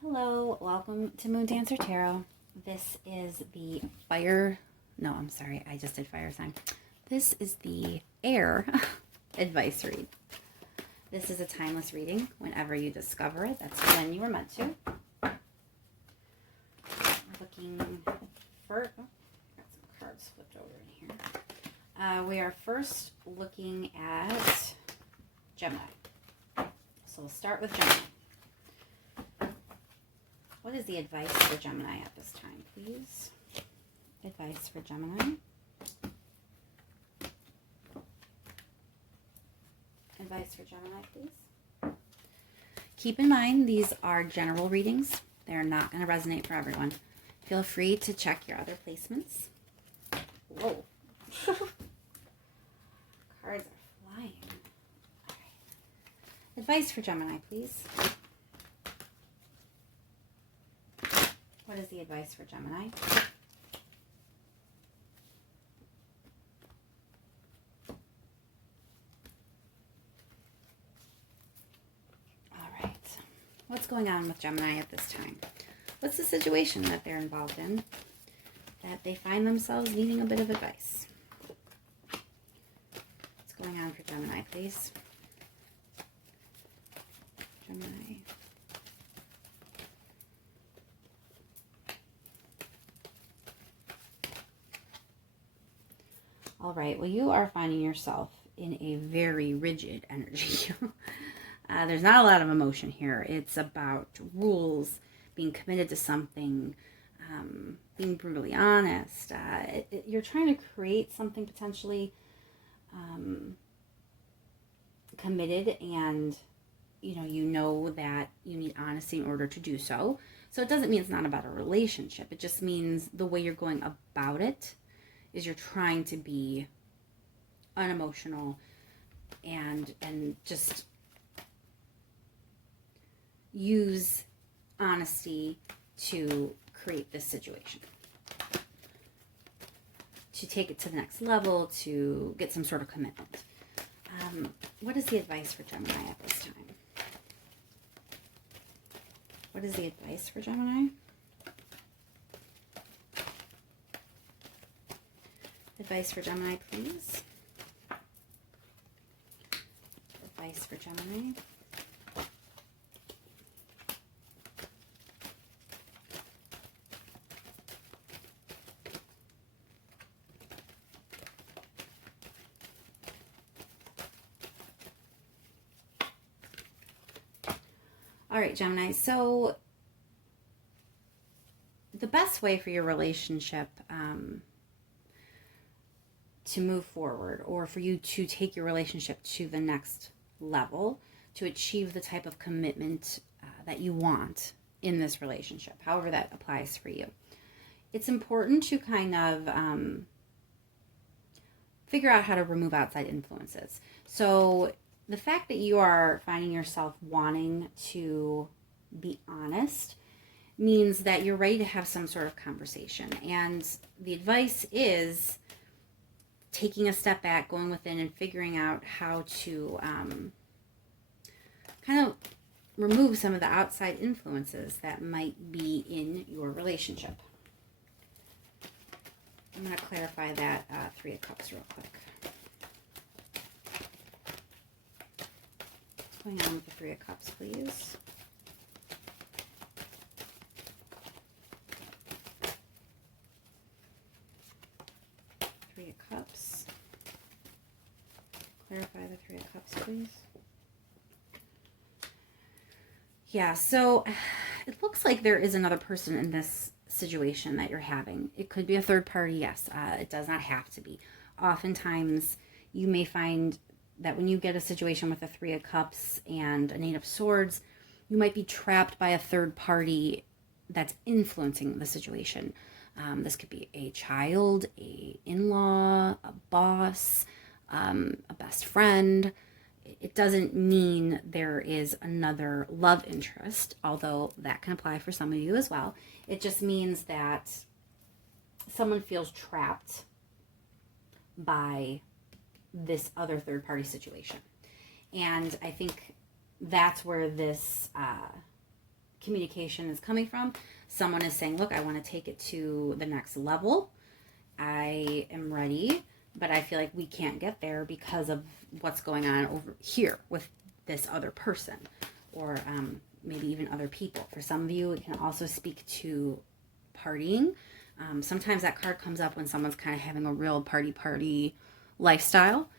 Hello, welcome to Moon Dancer Tarot. This is the fire, no, I'm sorry, I just did fire sign. This is the air advice read. This is a timeless reading. Whenever you discover it, that's when you were meant to. We're looking for, got some cards flipped over in here. We are first looking at Gemini. So we'll start with Gemini. What is the advice for Gemini at this time, please? Advice for Gemini. Advice for Gemini, please. Keep in mind, these are general readings. They're not going to resonate for everyone. Feel free to check your other placements. Whoa. Cards are flying. All right. Advice for Gemini, please. What is the advice for Gemini? All right. What's going on with Gemini at this time? What's the situation that they're involved in that they find themselves needing a bit of advice? What's going on for Gemini, please? Gemini. All right, well, you are finding yourself in a very rigid energy. There's not a lot of emotion here. It's about rules, being committed to something, being brutally honest. You're trying to create something potentially committed, and you know that you need honesty in order to do so. So it doesn't mean it's not about a relationship. It just means the way you're going about it is you're trying to be unemotional and just use honesty to create this situation, to take it to the next level, to get some sort of commitment. What is the advice for Gemini at this time? What is the advice for Gemini? Advice for Gemini, please. Advice for Gemini. All right, Gemini. So the best way for your relationship to move forward, or for you to take your relationship to the next level, to achieve the type of commitment that you want in this relationship, however that applies for you, it's important to kind of figure out how to remove outside influences. So the fact that you are finding yourself wanting to be honest means that you're ready to have some sort of conversation. And the advice is taking a step back, going within and figuring out how to kind of remove some of the outside influences that might be in your relationship. I'm going to clarify that Three of Cups real quick. What's going on with the Three of Cups, please? Three of Cups. Clarify the Three of Cups, please. Yeah, so it looks like there is another person in this situation that you're having. It could be a third party, yes. It does not have to be. Oftentimes, you may find that when you get a situation with a Three of Cups and an Eight of Swords, you might be trapped by a third party that's influencing the situation. This could be a child, a in-law, a boss, a best friend. It doesn't mean there is another love interest, although that can apply for some of you as well. It just means that someone feels trapped by this other third-party situation. And I think that's where this communication is coming from. Someone is saying, look, I want to take it to the next level. I am ready, but I feel like we can't get there because of what's going on over here with this other person, or maybe even other people. For some of you, it can also speak to partying. Sometimes that card comes up when someone's kind of having a real party lifestyle.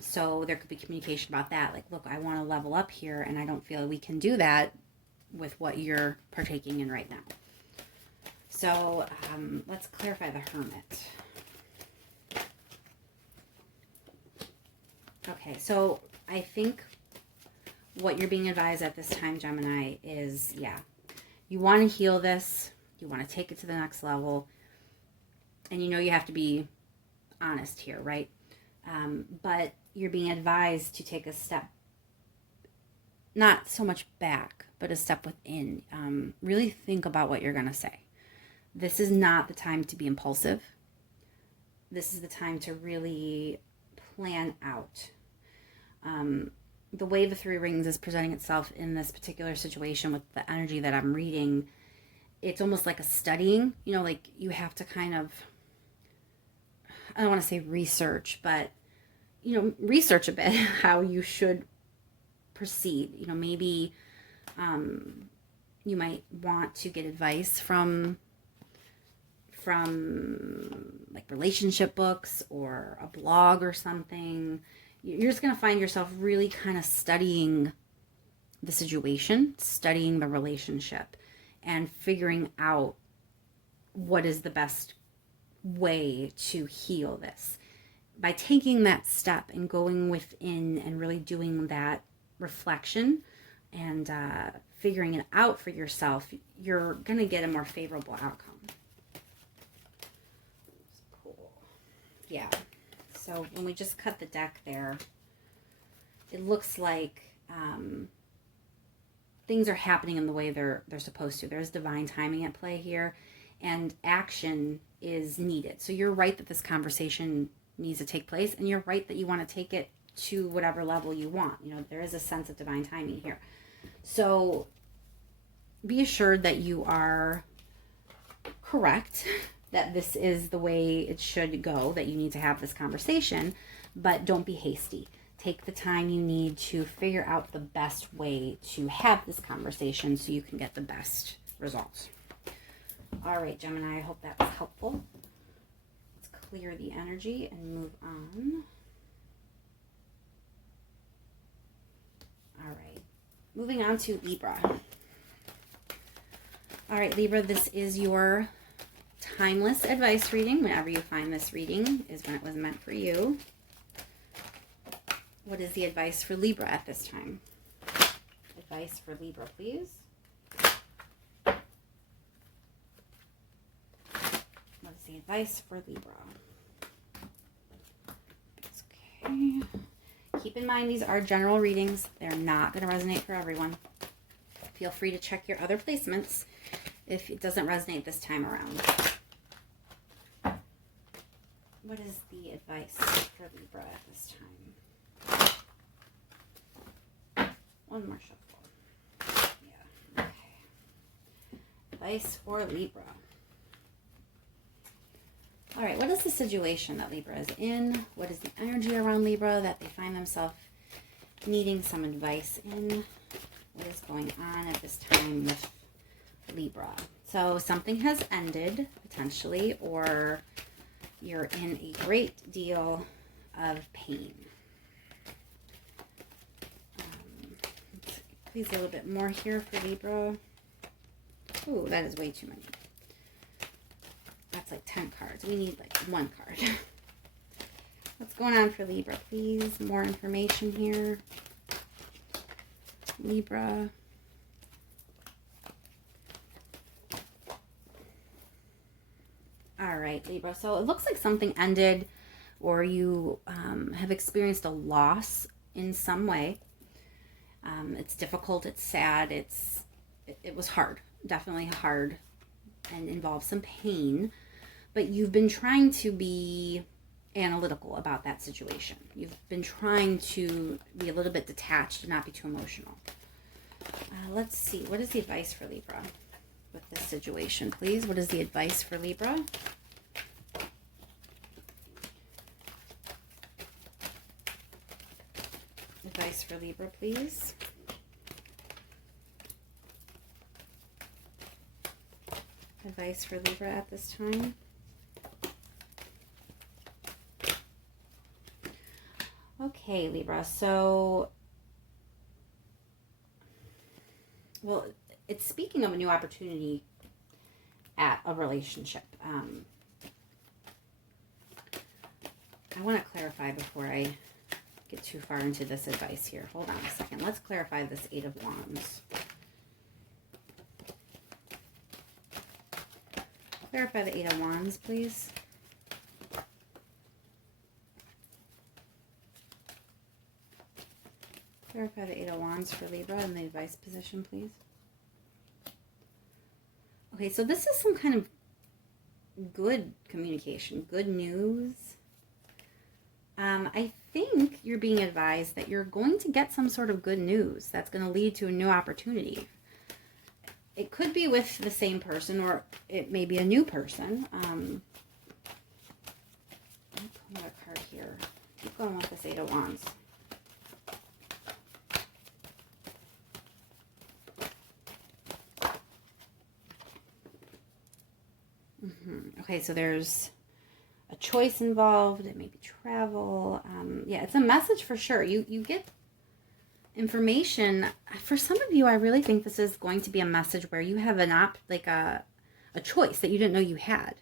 So there could be communication about that. Like, look, I want to level up here, and I don't feel we can do that with what you're partaking in right now. So let's clarify the Hermit. Okay, so I think what you're being advised at this time, Gemini, is, yeah, you want to heal this. You want to take it to the next level. And you know you have to be honest here, right? But you're being advised to take a step, not so much back, but a step within. Really think about what you're going to say. This is not the time to be impulsive. This is the time to really plan out. The way the Three Rings is presenting itself in this particular situation with the energy that I'm reading, it's almost like a studying, you know, like you have to kind of, I don't want to say research, but, you know, research a bit how you should proceed. You know, maybe you might want to get advice from like relationship books or a blog or something. You're just going to find yourself really kind of studying the situation, studying the relationship, and figuring out what is the best way to heal this. By taking that step and going within and really doing that reflection and figuring it out for yourself, you're going to get a more favorable outcome. Cool. Yeah. So when we just cut the deck there, it looks like things are happening in the way they're supposed to. There's divine timing at play here, and action is needed. So you're right that this conversation needs to take place, and you're right that you want to take it to whatever level you want. You know, there is a sense of divine timing here. So be assured that you are correct, that this is the way it should go, that you need to have this conversation, but don't be hasty. Take the time you need to figure out the best way to have this conversation so you can get the best results. All right, Gemini, I hope that was helpful. Let's clear the energy and move on. All right, moving on to Libra. All right, Libra, this is your timeless advice reading. Whenever you find this reading is when it was meant for you. What is the advice for Libra at this time? Advice for Libra, please. What is the advice for Libra? Okay. Keep in mind, these are general readings. They're not going to resonate for everyone. Feel free to check your other placements if it doesn't resonate this time around. What is the advice for Libra at this time? One more shuffle. Yeah. Okay. Advice for Libra. All right. What is the situation that Libra is in? What is the energy around Libra that they find themselves needing some advice in? What is going on at this time with Libra? So something has ended, potentially, or you're in a great deal of pain. Please a little bit more here for Libra. Ooh, that is way too many. That's like 10 cards. We need like one card. What's going on for Libra, please? More information here. Libra. All right, Libra. So it looks like something ended, or you have experienced a loss in some way. It's difficult, it's sad, it was hard, definitely hard, and involves some pain, but you've been trying to be analytical about that situation. You've been trying to be a little bit detached and not be too emotional. Let's see. What is the advice for Libra with this situation, please? What is the advice for Libra? Advice for Libra, please. Advice for Libra at this time. Okay, Libra. So, well, it's speaking of a new opportunity at a relationship. I want to clarify before I get too far into this advice here. Hold on a second. Let's clarify this Eight of Wands. Clarify the Eight of Wands, please. Clarify the Eight of Wands for Libra in the advice position, please. Okay, so this is some kind of good communication, good news. I think you're being advised that you're going to get some sort of good news that's going to lead to a new opportunity. It could be with the same person, or it may be a new person. Let me pull another card here. Keep going with this Eight of Wands. Okay, so there's a choice involved. It may be travel. Yeah, it's a message for sure. You get information. For some of you, I really think this is going to be a message where you have a choice that you didn't know you had.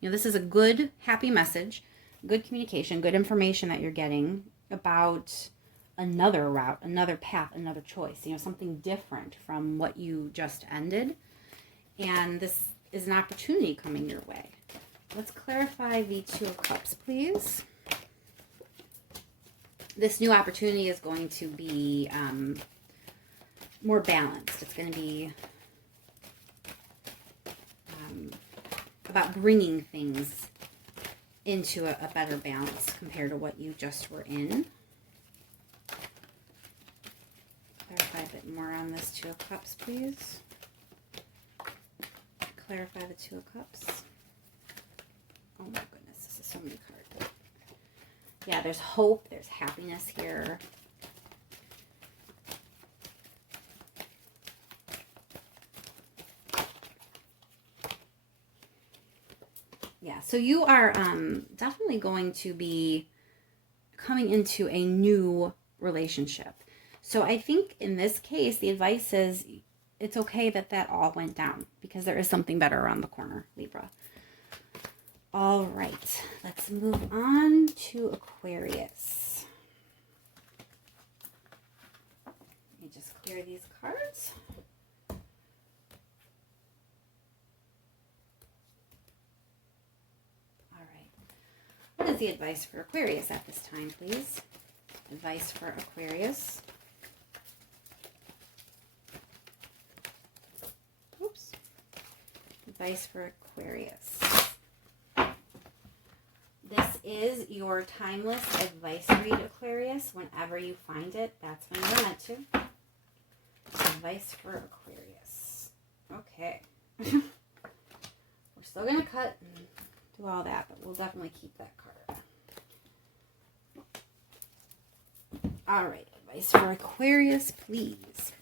You know, this is a good, happy message, good communication, good information that you're getting about another route, another path, another choice. You know, something different from what you just ended. And this is an opportunity coming your way. Let's clarify the Two of Cups, please. This new opportunity is going to be more balanced. It's going to be about bringing things into a better balance compared to what you just were in. Clarify a bit more on this Two of Cups, please. Clarify the Two of Cups. Oh my goodness, this is so many cards. Yeah, there's hope, there's happiness here. Yeah, so you are definitely going to be coming into a new relationship. So I think in this case, the advice is it's okay that all went down because there is something better around the corner, Libra. All right, let's move on to Aquarius. Let me just clear these cards. All right. What is the advice for Aquarius at this time, please? Advice for Aquarius. Oops. Advice for Aquarius. This is your timeless advice read, Aquarius. Whenever you find it, that's when you're meant to. Advice for Aquarius. Okay. We're still going to cut and do all that, but we'll definitely keep that card. All right, advice for Aquarius, please.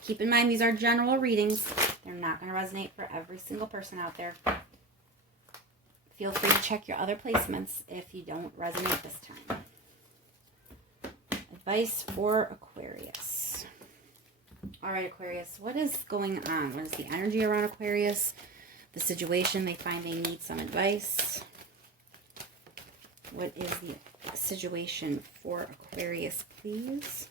Keep in mind, these are general readings. They're not going to resonate for every single person out there. Feel free to check your other placements if you don't resonate this time. Advice for Aquarius. All right, Aquarius, what is going on? What is the energy around Aquarius? The situation they find they need some advice. What is the situation for Aquarius, please?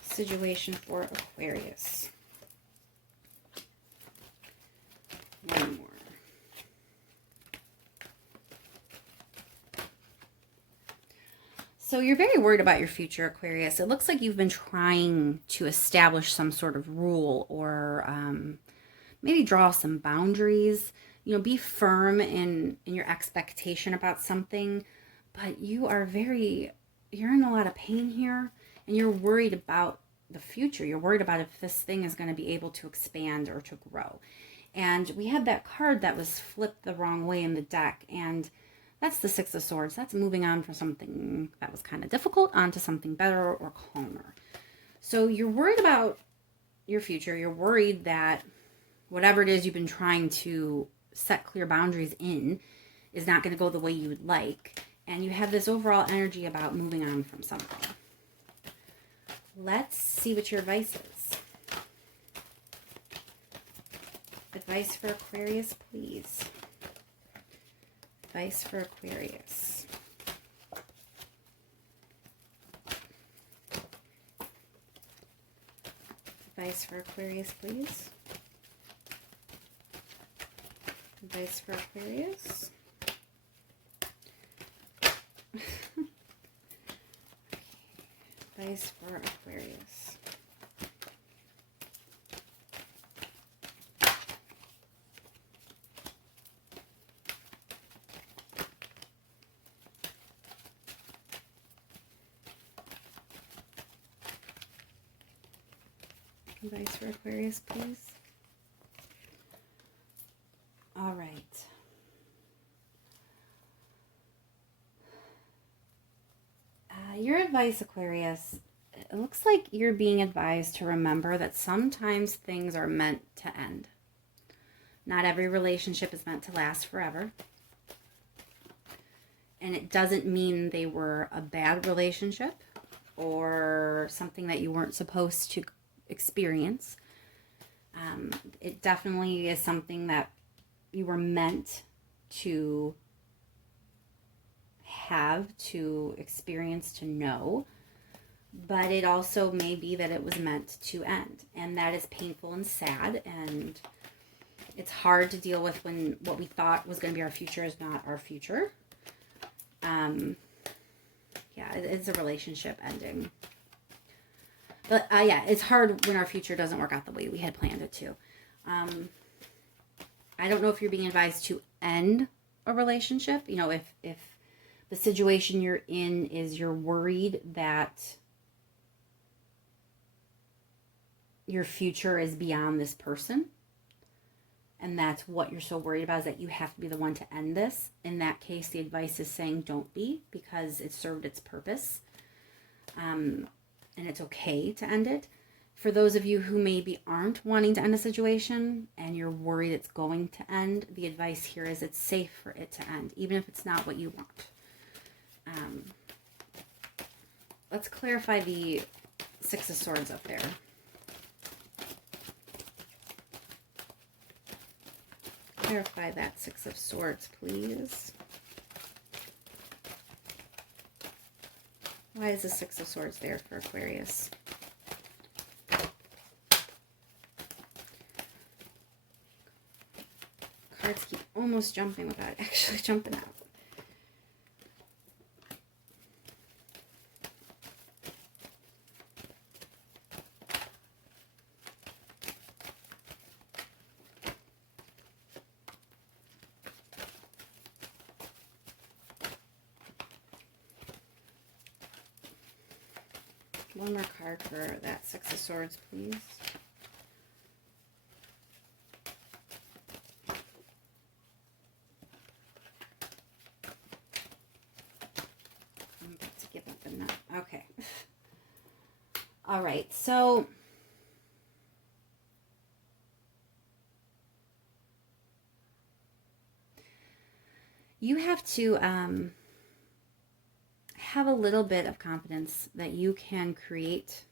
Situation for Aquarius. One more. So you're very worried about your future, Aquarius. It looks like you've been trying to establish some sort of rule or maybe draw some boundaries. You know, be firm in your expectation about something. But you're in a lot of pain here. And you're worried about the future. You're worried about if this thing is going to be able to expand or to grow. And we had that card that was flipped the wrong way in the deck. And that's the Six of Swords. That's moving on from something that was kind of difficult onto something better or calmer. So you're worried about your future. You're worried that whatever it is you've been trying to set clear boundaries in is not going to go the way you would like. And you have this overall energy about moving on from something. Let's see what your advice is. Advice for Aquarius, please. Advice for Aquarius. Advice for Aquarius, please. Advice for Aquarius. Advice for Aquarius. Advice for Aquarius, please. All right. Your advice, Aquarius, it looks like you're being advised to remember that sometimes things are meant to end. Not every relationship is meant to last forever. And it doesn't mean they were a bad relationship or something that you weren't supposed to experience. It definitely is something that you were meant to have, to experience, to know. But it also may be that it was meant to end. And that is painful and sad. And it's hard to deal with when what we thought was going to be our future is not our future. Yeah, it's a relationship ending. But yeah, it's hard when our future doesn't work out the way we had planned it to. I don't know if you're being advised to end a relationship. You know, if the situation you're in is you're worried that your future is beyond this person, and that's what you're so worried about, is that you have to be the one to end this. In that case, the advice is saying don't be, because it served its purpose. And it's okay to end it. For those of you who maybe aren't wanting to end a situation and you're worried it's going to end, the advice here is it's safe for it to end, even if it's not what you want. Let's clarify the Six of Swords up there. Clarify that Six of Swords, please. Why is the Six of Swords there for Aquarius? Cards keep almost jumping without actually jumping out. One more card for that Six of Swords, please. I'm about to give up a nut. Okay. All right, so you have to have a little bit of confidence that you can create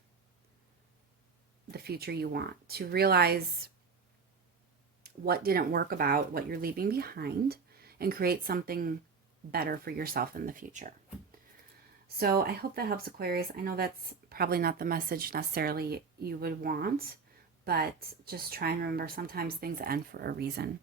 the future you want, to realize what didn't work about what you're leaving behind and create something better for yourself in the future. So I hope that helps, Aquarius. I know that's probably not the message necessarily you would want, but just try and remember sometimes things end for a reason.